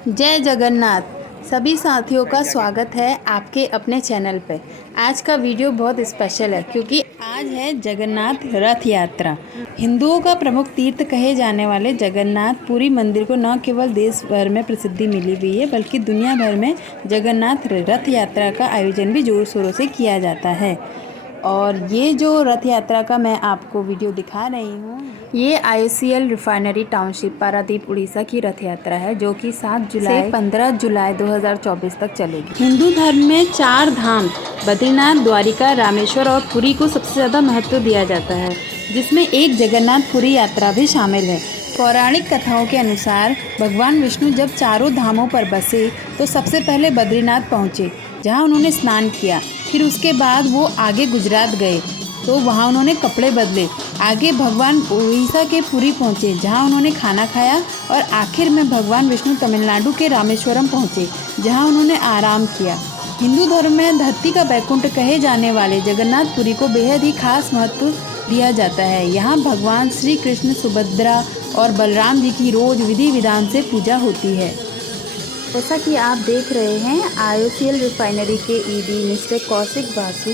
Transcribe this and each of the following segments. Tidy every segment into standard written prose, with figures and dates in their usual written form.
जय जगन्नाथ। सभी साथियों का स्वागत है आपके अपने चैनल पे। आज का वीडियो बहुत स्पेशल है क्योंकि आज है जगन्नाथ रथ यात्रा। हिंदुओं का प्रमुख तीर्थ कहे जाने वाले जगन्नाथ पुरी मंदिर को न केवल देश भर में प्रसिद्धि मिली हुई है बल्कि दुनिया भर में जगन्नाथ रथ यात्रा का आयोजन भी जोर शोरों से किया जाता है। और ये जो रथ यात्रा का मैं आपको वीडियो दिखा रही हूँ, ये IOCL refinery township Paradip Orissa की रथ यात्रा है जो कि 7 जुलाई से 15 जुलाई 2024 तक चलेगी। हिंदू धर्म में 4 धाम बद्रीनाथ, द्वारिका, रामेश्वर और पुरी को सबसे ज़्यादा महत्व दिया जाता है, जिसमें एक जगन्नाथ पुरी यात्रा भी शामिल है। पौराणिक कथाओं के अनुसार भगवान विष्णु जब चारों धामों पर बसे तो सबसे पहले बद्रीनाथ पहुँचे, जहाँ उन्होंने स्नान किया। फिर उसके बाद वो आगे गुजरात गए तो वहाँ उन्होंने कपड़े बदले। आगे भगवान उड़ीसा के पुरी पहुँचे, जहाँ उन्होंने खाना खाया। और आखिर में भगवान विष्णु तमिलनाडु के रामेश्वरम पहुँचे, जहाँ उन्होंने आराम किया। हिंदू धर्म में धरती का बैकुंठ कहे जाने वाले जगन्नाथपुरी को बेहद ही खास महत्व दिया जाता है। यहाँ भगवान श्री कृष्ण, सुभद्रा और बलराम जी की रोज विधि विधान से पूजा होती है। जैसा कि आप देख रहे हैं, IOCL रिफाइनरी के ED मिस्टर कौशिक बासु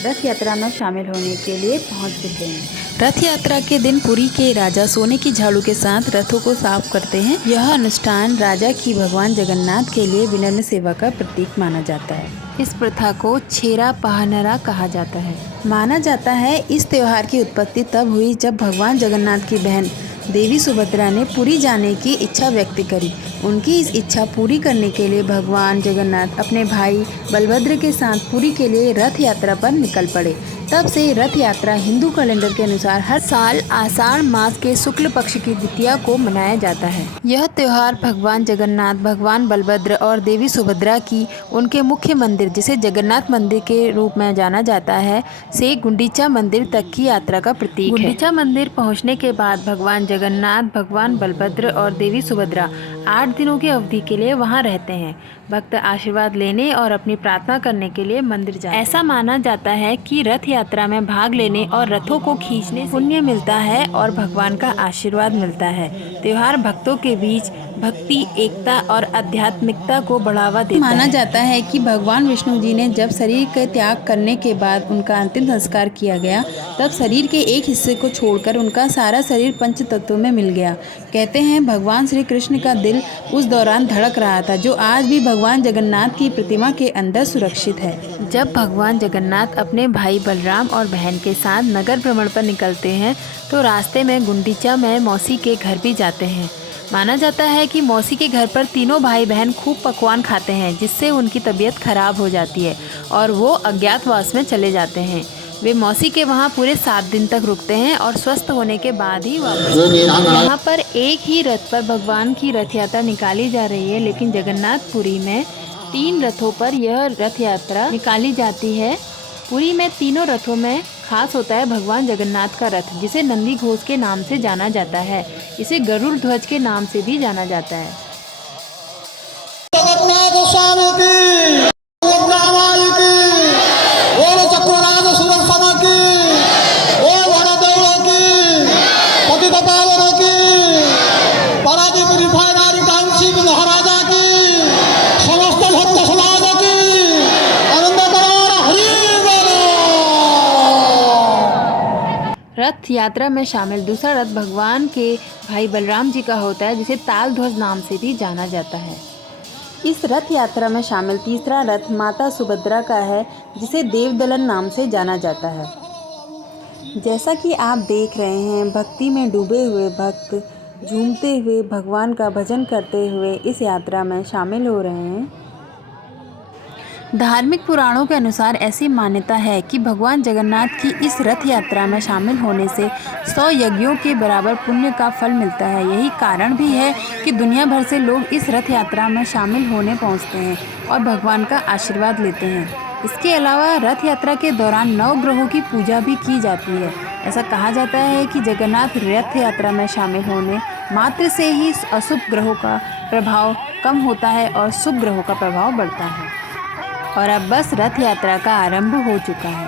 रथ यात्रा में शामिल होने के लिए पहुंच चुके हैं। रथ यात्रा के दिन पुरी के राजा सोने की झाड़ू के साथ रथों को साफ करते हैं। यह अनुष्ठान राजा की भगवान जगन्नाथ के लिए विनम्र सेवा का प्रतीक माना जाता है। इस प्रथा को छेरा पहनरा कहा जाता है। माना जाता है इस त्योहार की उत्पत्ति तब हुई जब भगवान जगन्नाथ की बहन देवी सुभद्रा ने पुरी जाने की इच्छा व्यक्त करी। उनकी इस इच्छा पूरी करने के लिए भगवान जगन्नाथ अपने भाई बलभद्र के साथ पुरी के लिए रथ यात्रा पर निकल पड़े। तब से रथ यात्रा हिंदू कैलेंडर के अनुसार हर साल आषाढ़ मास के शुक्ल पक्ष की द्वितीया को मनाया जाता है। यह त्योहार भगवान जगन्नाथ, भगवान बलभद्र और देवी सुभद्रा की उनके मुख्य मंदिर, जिसे जगन्नाथ मंदिर के रूप में जाना जाता है, से गुंडीचा मंदिर तक की यात्रा का प्रतीक है। गुंडीचा मंदिर पहुंचने के बाद भगवान जगन्नाथ, भगवान बलभद्र और देवी सुभद्रा 8 दिनों की अवधि के लिए वहां रहते हैं। भक्त आशीर्वाद लेने और अपनी प्रार्थना करने के लिए मंदिर जाते हैं। ऐसा माना जाता है कि रथ यात्रा में भाग लेने और रथों को खींचने से पुण्य मिलता है और भगवान का आशीर्वाद मिलता है। त्योहार भक्तों के बीच भक्ति, एकता और आध्यात्मिकता को बढ़ावा देता है। माना जाता है कि भगवान विष्णु जी ने जब शरीर के त्याग करने के बाद उनका अंतिम संस्कार किया गया, तब शरीर के एक हिस्से को छोड़कर उनका सारा शरीर पंच तत्वों में मिल गया। कहते हैं भगवान श्री कृष्ण का दिल उस दौरान धड़क रहा था, जो आज भी भगवान जगन्नाथ की प्रतिमा के अंदर सुरक्षित है। जब भगवान जगन्नाथ अपने भाई बलराम और बहन के साथ नगर भ्रमण पर निकलते हैं तो रास्ते में गुंडीचा में मौसी के घर भी जाते हैं। माना जाता है कि मौसी के घर पर तीनों भाई बहन खूब पकवान खाते हैं, जिससे उनकी तबीयत खराब हो जाती है और वो अज्ञातवास में चले जाते हैं। वे मौसी के वहाँ पूरे 7 दिन तक रुकते हैं और स्वस्थ होने के बाद ही वापस। यहाँ पर एक ही रथ पर भगवान की रथ यात्रा निकाली जा रही है, लेकिन जगन्नाथपुरी में 3 रथों पर यह रथ यात्रा निकाली जाती है। पुरी में तीनों रथों में खास होता है भगवान जगन्नाथ का रथ, जिसे नंदी घोष के नाम से जाना जाता है। इसे गरुड़ ध्वज के नाम से भी जाना जाता है। रथ यात्रा में शामिल दूसरा रथ भगवान के भाई बलराम जी का होता है, जिसे ताल ध्वज नाम से भी जाना जाता है। इस रथ यात्रा में शामिल तीसरा रथ माता सुभद्रा का है, जिसे देवदलन नाम से जाना जाता है। जैसा कि आप देख रहे हैं, भक्ति में डूबे हुए भक्त झूमते हुए भगवान का भजन करते हुए इस यात्रा में शामिल हो रहे हैं। धार्मिक पुराणों के अनुसार ऐसी मान्यता है कि भगवान जगन्नाथ की इस रथ यात्रा में शामिल होने से 100 यज्ञों के बराबर पुण्य का फल मिलता है। यही कारण भी है कि दुनिया भर से लोग इस रथ यात्रा में शामिल होने पहुंचते हैं और भगवान का आशीर्वाद लेते हैं। इसके अलावा रथ यात्रा के दौरान 9 ग्रहों की पूजा भी की जाती है। ऐसा कहा जाता है कि जगन्नाथ रथ यात्रा में शामिल होने मात्र से ही अशुभ ग्रहों का प्रभाव कम होता है और शुभ ग्रहों का प्रभाव बढ़ता है। और अब बस रथ यात्रा का आरंभ हो चुका है।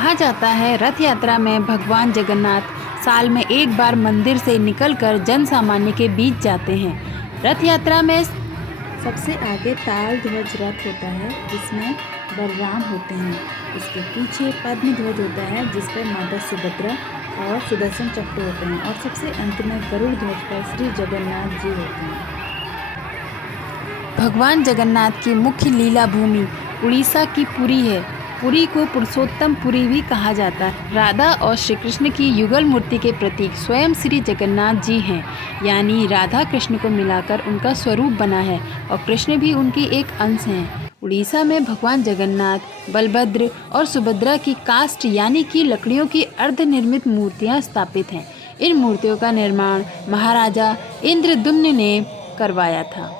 कहा जाता है रथ यात्रा में भगवान जगन्नाथ साल में एक बार मंदिर से निकलकर जन सामान्य के बीच जाते हैं। रथ यात्रा में सबसे आगे ताल ध्वज रथ होता है जिसमें बलराम होते हैं। इसके पीछे पद्म ध्वज होता है जिस पर माता सुभद्रा और सुदर्शन चक्र होते हैं और सबसे अंत में गरुड़ ध्वज पर श्री जगन्नाथ जी होते हैं। भगवान जगन्नाथ की मुख्य लीला भूमि उड़ीसा की पुरी है। पुरी को पुरुषोत्तम पुरी भी कहा जाता है। राधा और श्री कृष्ण की युगल मूर्ति के प्रतीक स्वयं श्री जगन्नाथ जी हैं, यानी राधा कृष्ण को मिलाकर उनका स्वरूप बना है और कृष्ण भी उनकी एक अंश हैं। उड़ीसा में भगवान जगन्नाथ, बलभद्र और सुभद्रा की काष्ठ यानी कि लकड़ियों की अर्धनिर्मित मूर्तियां स्थापित हैं। इन मूर्तियों का निर्माण महाराजा इंद्रद्युम्न ने करवाया था।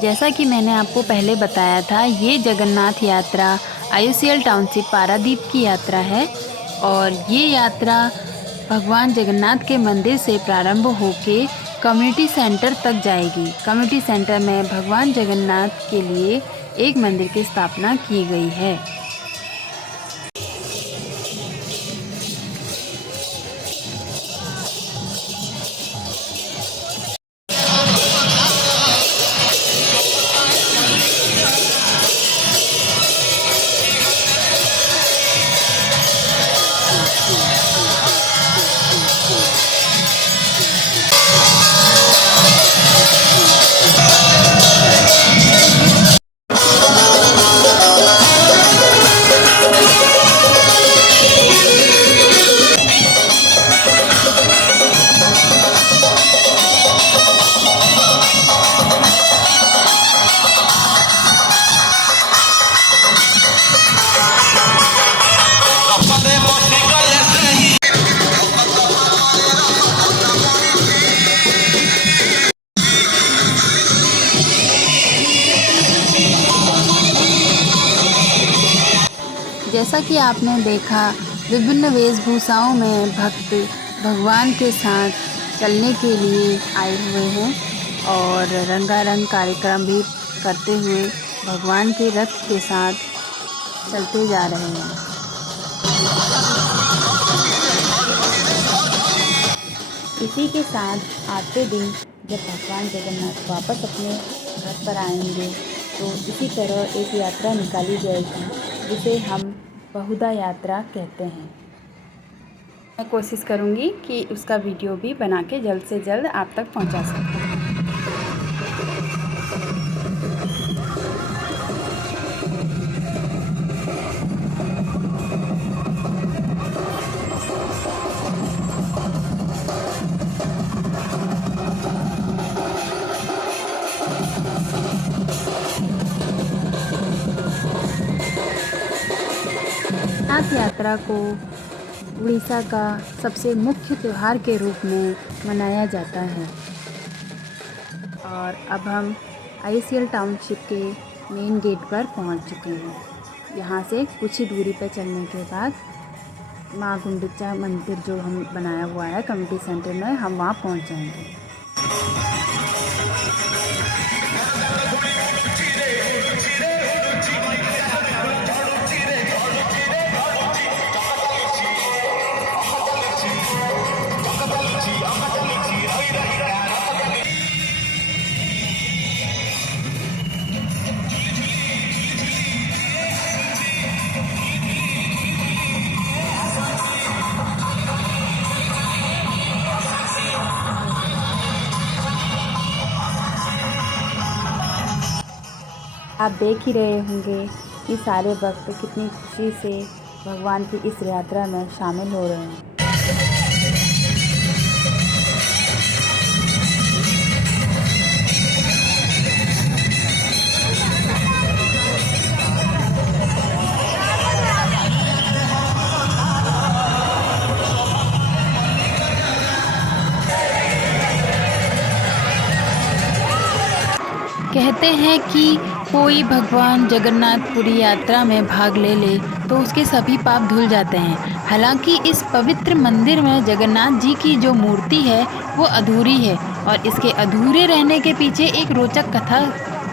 जैसा कि मैंने आपको पहले बताया था, ये जगन्नाथ यात्रा IUCL टाउनशिप पारादीप की यात्रा है और ये यात्रा भगवान जगन्नाथ के मंदिर से प्रारंभ होके कम्युनिटी सेंटर तक जाएगी। कम्युनिटी सेंटर में भगवान जगन्नाथ के लिए एक मंदिर की स्थापना की गई है। जैसा कि आपने देखा, विभिन्न वेशभूषाओं में भक्त भगवान के साथ चलने के लिए आए हुए हैं और रंगारंग कार्यक्रम भी करते हुए भगवान के रथ के साथ चलते जा रहे हैं। इसी के साथ आते दिन जब भगवान जगन्नाथ वापस अपने घर पर आएंगे तो इसी तरह एक यात्रा निकाली जाएगी जिसे हम बहुधा यात्रा कहते हैं। मैं कोशिश करूंगी कि उसका वीडियो भी बना के जल्द से जल्द आप तक पहुंचा सकूं। रथ यात्रा को उड़ीसा का सबसे मुख्य त्यौहार के रूप में मनाया जाता है और अब हम IUCL टाउनशिप के मेन गेट पर पहुंच चुके हैं। यहाँ से कुछ ही दूरी पर चलने के बाद माँ गुंडिचा मंदिर जो हम बनाया हुआ है कम्युनिटी सेंटर में, हम वहाँ पहुँच जाएंगे। आप देख ही रहे होंगे कि सारे भक्त कितनी खुशी से भगवान की इस यात्रा में शामिल हो रहे हैं। कहते हैं कि कोई भगवान जगन्नाथपुरी यात्रा में भाग ले तो उसके सभी पाप धुल जाते हैं। हालांकि इस पवित्र मंदिर में जगन्नाथ जी की जो मूर्ति है वो अधूरी है और इसके अधूरे रहने के पीछे एक रोचक कथा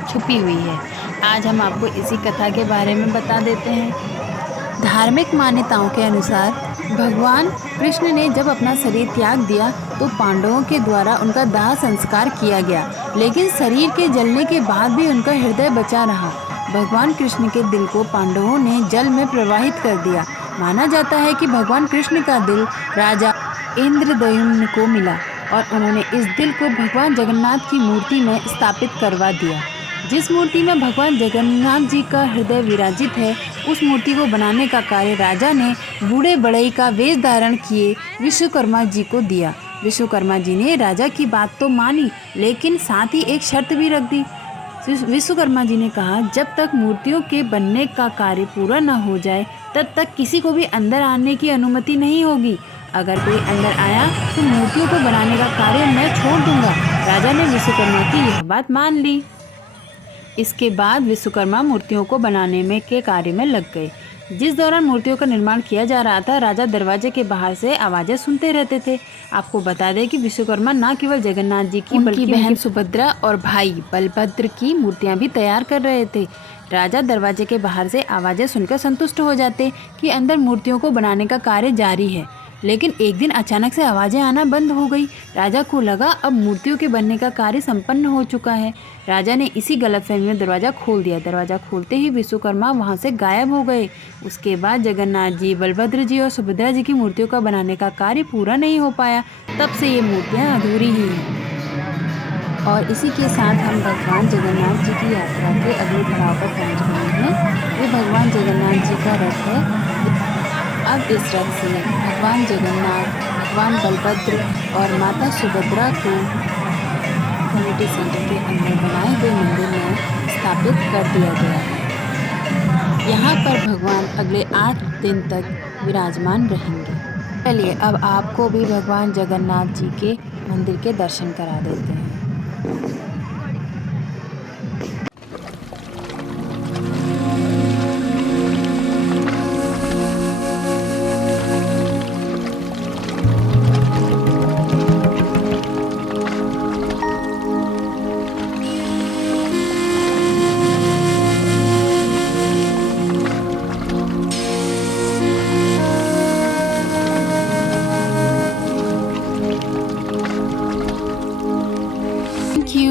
छुपी हुई है। आज हम आपको इसी कथा के बारे में बता देते हैं। धार्मिक मान्यताओं के अनुसार भगवान कृष्ण ने जब अपना शरीर त्याग दिया तो पांडवों के द्वारा उनका दाह संस्कार किया गया, लेकिन शरीर के जलने के बाद भी उनका हृदय बचा रहा। भगवान कृष्ण के दिल को पांडवों ने जल में प्रवाहित कर दिया। माना जाता है कि भगवान कृष्ण का दिल राजा इंद्रद्युम्न को मिला और उन्होंने इस दिल को भगवान जगन्नाथ की मूर्ति में स्थापित करवा दिया। जिस मूर्ति में भगवान जगन्नाथ जी का हृदय विराजित है, उस मूर्ति को बनाने का कार्य राजा ने बूढ़े बढ़ई का वेश धारण किए विश्वकर्मा जी को दिया। विश्वकर्मा जी ने राजा की बात तो मानी, लेकिन साथ ही एक शर्त भी रख दी। विश्वकर्मा जी ने कहा, जब तक मूर्तियों के बनने का कार्य पूरा न हो जाए तब तक किसी को भी अंदर आने की अनुमति नहीं होगी। अगर कोई अंदर आया तो मूर्तियों को बनाने का कार्य मैं छोड़ दूंगा। राजा ने विश्वकर्मा की यह बात मान ली। इसके बाद विश्वकर्मा मूर्तियों को बनाने में के कार्य में लग गए। जिस दौरान मूर्तियों का निर्माण किया जा रहा था, राजा दरवाजे के बाहर से आवाज़ें सुनते रहते थे। आपको बता दें कि विश्वकर्मा न केवल जगन्नाथ जी की बल्कि बहन सुभद्रा और भाई बलभद्र की मूर्तियां भी तैयार कर रहे थे। राजा दरवाजे के बाहर से आवाज़ें सुनकर संतुष्ट हो जाते कि अंदर मूर्तियों को बनाने का कार्य जारी है, लेकिन एक दिन अचानक से आवाज़ें आना बंद हो गई। राजा को लगा अब मूर्तियों के बनने का कार्य संपन्न हो चुका है। राजा ने इसी गलतफहमी में दरवाज़ा खोल दिया। दरवाज़ा खोलते ही विश्वकर्मा वहां से गायब हो गए। उसके बाद जगन्नाथ जी, बलभद्र जी और सुभद्रा जी की मूर्तियों का बनाने का कार्य पूरा नहीं हो पाया। तब से ये मूर्तियाँ अधूरी ही हैं। और इसी के साथ हम भगवान जगन्नाथ जी की यात्रा के अगले पड़ाव पर पहुँच गए हैं। ये भगवान जगन्नाथ जी का रथ है। अब इस रथ से भगवान जगन्नाथ, भगवान बलभद्र और माता सुभद्रा को कम्युनिटी सेंटर के अंदर बनाए गए मंदिर में स्थापित कर दिया गया है। यहाँ पर भगवान अगले 8 दिन तक विराजमान रहेंगे। चलिए अब आपको भी भगवान जगन्नाथ जी के मंदिर के दर्शन करा देते हैं।